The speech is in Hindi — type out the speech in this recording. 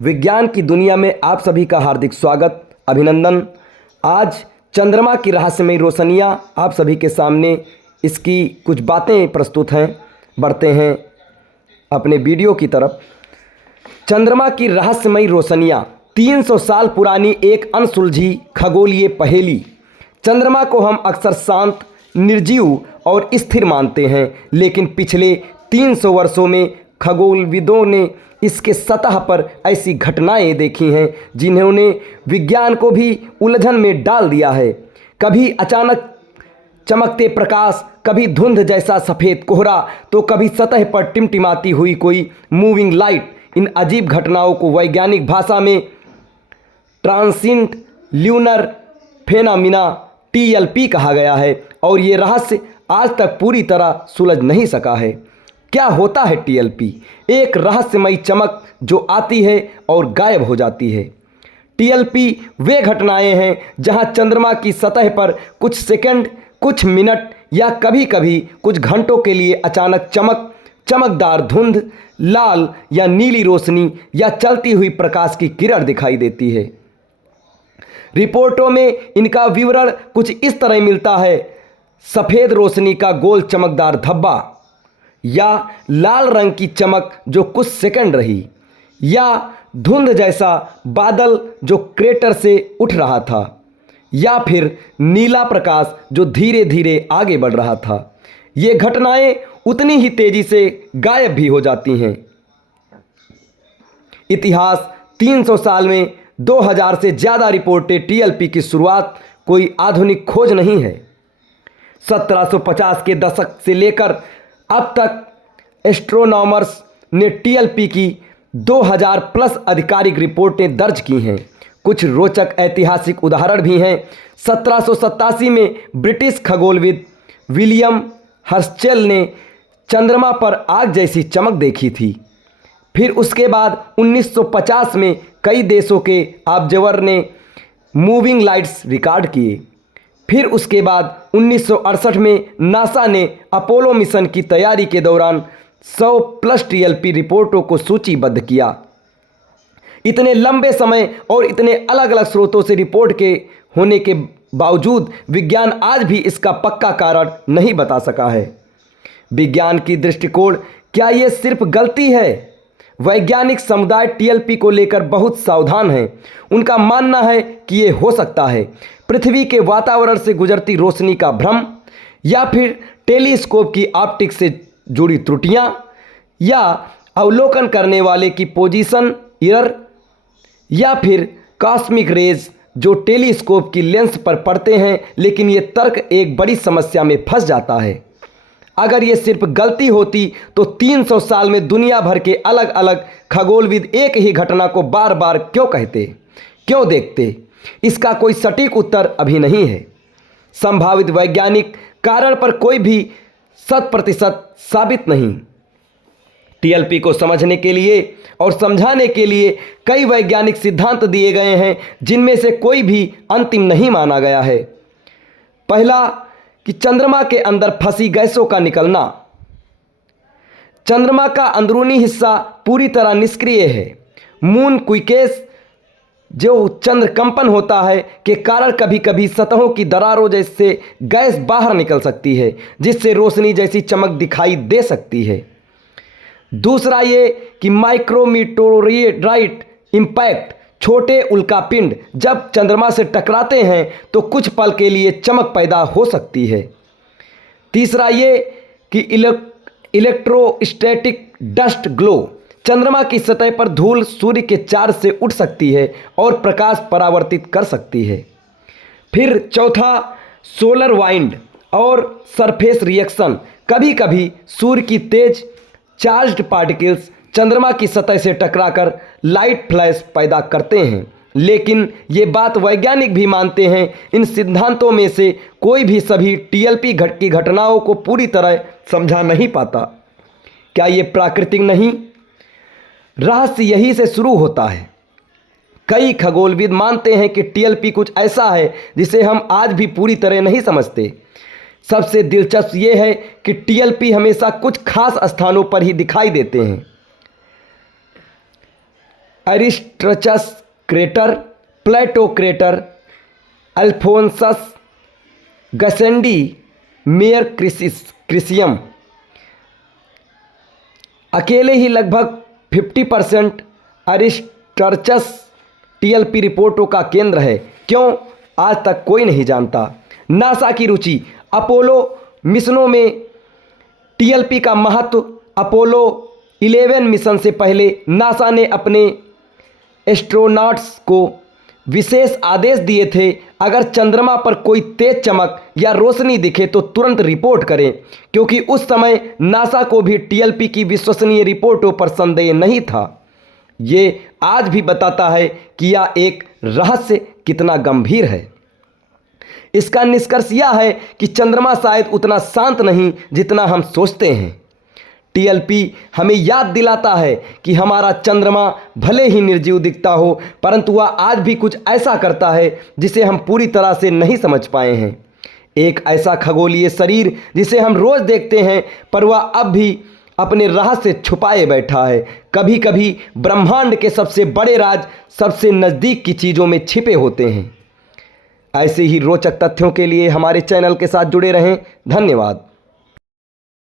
विज्ञान की दुनिया में आप सभी का हार्दिक स्वागत, अभिनंदन। आज चंद्रमा की रहस्यमयी रोशनियां आप सभी के सामने इसकी कुछ बातें प्रस्तुत हैं। बढ़ते हैं अपने वीडियो की तरफ। चंद्रमा की रहस्यमयी रोशनियां 300 साल पुरानी एक अनसुलझी खगोलीय पहेली। चंद्रमा को हम अक्सर शांत, निर्जीव और स्थिर मानते हैं, लेकिन पिछले 300 वर्षों में खगोलविदों ने इसके सतह पर ऐसी घटनाएं देखी हैं जिन्होंने विज्ञान को भी उलझन में डाल दिया है। कभी अचानक चमकते प्रकाश, कभी धुंध जैसा सफ़ेद कोहरा, तो कभी सतह पर टिमटिमाती हुई कोई मूविंग लाइट। इन अजीब घटनाओं को वैज्ञानिक भाषा में ट्रांसिएंट ल्यूनर फेनामिना TLP कहा गया है, और ये रहस्य आज तक पूरी तरह सुलझ नहीं सका है। क्या होता है TLP? एक रहस्यमयी चमक जो आती है और गायब हो जाती है। TLP वे घटनाएं हैं जहां चंद्रमा की सतह पर कुछ सेकंड, कुछ मिनट या कभी कभी कुछ घंटों के लिए अचानक चमकदार धुंध, लाल या नीली रोशनी या चलती हुई प्रकाश की किरण दिखाई देती है। रिपोर्टों में इनका विवरण कुछ इस तरह मिलता है: सफ़ेद रोशनी का गोल चमकदार धब्बा, या लाल रंग की चमक जो कुछ सेकंड रही, या धुंध जैसा बादल जो क्रेटर से उठ रहा था, या फिर नीला प्रकाश जो धीरे धीरे आगे बढ़ रहा था। ये घटनाएं उतनी ही तेजी से गायब भी हो जाती हैं। इतिहास 300 साल में 2000 से ज़्यादा रिपोर्टें TLP की शुरुआत कोई आधुनिक खोज नहीं है। 1750 के दशक से लेकर अब तक एस्ट्रोनॉमर्स ने TLP की 2000 प्लस आधिकारिक रिपोर्टें दर्ज की हैं। कुछ रोचक ऐतिहासिक उदाहरण भी हैं। 1787 में ब्रिटिश खगोलविद विलियम हर्शेल ने चंद्रमा पर आग जैसी चमक देखी थी। फिर उसके बाद 1950 में कई देशों के ऑब्जर्वर ने मूविंग लाइट्स रिकॉर्ड किए। फिर उसके बाद 1968 में नासा ने अपोलो मिशन की तैयारी के दौरान 100 प्लस TLP रिपोर्टों को सूचीबद्ध किया। इतने लंबे समय और इतने अलग अलग स्रोतों से रिपोर्ट के होने के बावजूद विज्ञान आज भी इसका पक्का कारण नहीं बता सका है। विज्ञान की दृष्टिकोण, क्या ये सिर्फ गलती है? वैज्ञानिक समुदाय TLP को लेकर बहुत सावधान है। उनका मानना है कि ये हो सकता है पृथ्वी के वातावरण से गुजरती रोशनी का भ्रम, या फिर टेलीस्कोप की ऑप्टिक्स से जुड़ी त्रुटियां, या अवलोकन करने वाले की पोजीशन एरर, या फिर कॉस्मिक रेज जो टेलीस्कोप की लेंस पर पड़ते हैं। लेकिन ये तर्क एक बड़ी समस्या में फंस जाता है। अगर ये सिर्फ गलती होती तो 300 साल में दुनिया भर के अलग अलग खगोलविद एक ही घटना को बार बार क्यों कहते, क्यों देखते? इसका कोई सटीक उत्तर अभी नहीं है। संभावित वैज्ञानिक कारण पर कोई भी 100% साबित नहीं। TLP को समझने के लिए और समझाने के लिए कई वैज्ञानिक सिद्धांत दिए गए हैं, जिनमें से कोई भी अंतिम नहीं माना गया है। पहला कि चंद्रमा के अंदर फंसी गैसों का निकलना। चंद्रमा का अंदरूनी हिस्सा पूरी तरह निष्क्रिय है। मून क्विकेस, जो चंद्र कंपन होता है के कारण कभी कभी सतहों की दरारों जैसे गैस बाहर निकल सकती है, जिससे रोशनी जैसी चमक दिखाई दे सकती है। दूसरा ये कि माइक्रोमीटोराइट इम्पैक्ट, छोटे उल्कापिंड जब चंद्रमा से टकराते हैं तो कुछ पल के लिए चमक पैदा हो सकती है। तीसरा ये कि इलेक्ट्रोस्टैटिक डस्ट ग्लो, चंद्रमा की सतह पर धूल सूर्य के चार्ज से उठ सकती है और प्रकाश परावर्तित कर सकती है। फिर चौथा, सोलर वाइंड और सरफेस रिएक्शन, कभी कभी सूर्य की तेज चार्ज्ड पार्टिकल्स चंद्रमा की सतह से टकराकर लाइट फ्लैश पैदा करते हैं। लेकिन ये बात वैज्ञानिक भी मानते हैं। इन सिद्धांतों में से कोई भी सभी TLP की घटनाओं को पूरी तरह समझा नहीं पाता। क्या ये प्राकृतिक नहीं? रहस्य यही से शुरू होता है। कई खगोलविद मानते हैं कि TLP कुछ ऐसा है जिसे हम आज भी पूरी तरह नहीं समझते। सबसे दिलचस्प ये है कि TLP हमेशा कुछ खास स्थानों पर ही दिखाई देते हैं। एरिस्ट्रचस क्रेटर, प्लेटो क्रेटर, अल्फोंसस गसेंडी, मेयर क्रिसियम। अकेले ही लगभग 50% एरिस्टर्चस टीएलपी रिपोर्टों का केंद्र है। क्यों, आज तक कोई नहीं जानता। नासा की रुचि। अपोलो मिशनों में टीएलपी का महत्व। अपोलो 11 मिशन से पहले नासा ने अपने एस्ट्रोनॉट्स को विशेष आदेश दिए थे, अगर चंद्रमा पर कोई तेज चमक या रोशनी दिखे तो तुरंत रिपोर्ट करें, क्योंकि उस समय नासा को भी टीएलपी की विश्वसनीय रिपोर्टों पर संदेह नहीं था। ये आज भी बताता है कि यह एक रहस्य कितना गंभीर है। इसका निष्कर्ष यह है कि चंद्रमा शायद उतना शांत नहीं जितना हम सोचते हैं। टीएलपी हमें याद दिलाता है कि हमारा चंद्रमा भले ही निर्जीव दिखता हो, परंतु वह आज भी कुछ ऐसा करता है जिसे हम पूरी तरह से नहीं समझ पाए हैं। एक ऐसा खगोलीय शरीर जिसे हम रोज देखते हैं, पर वह अब भी अपने रहस्य छुपाए बैठा है। कभी कभी ब्रह्मांड के सबसे बड़े राज सबसे नज़दीक की चीज़ों में छिपे होते हैं। ऐसे ही रोचक तथ्यों के लिए हमारे चैनल के साथ जुड़े रहें। धन्यवाद।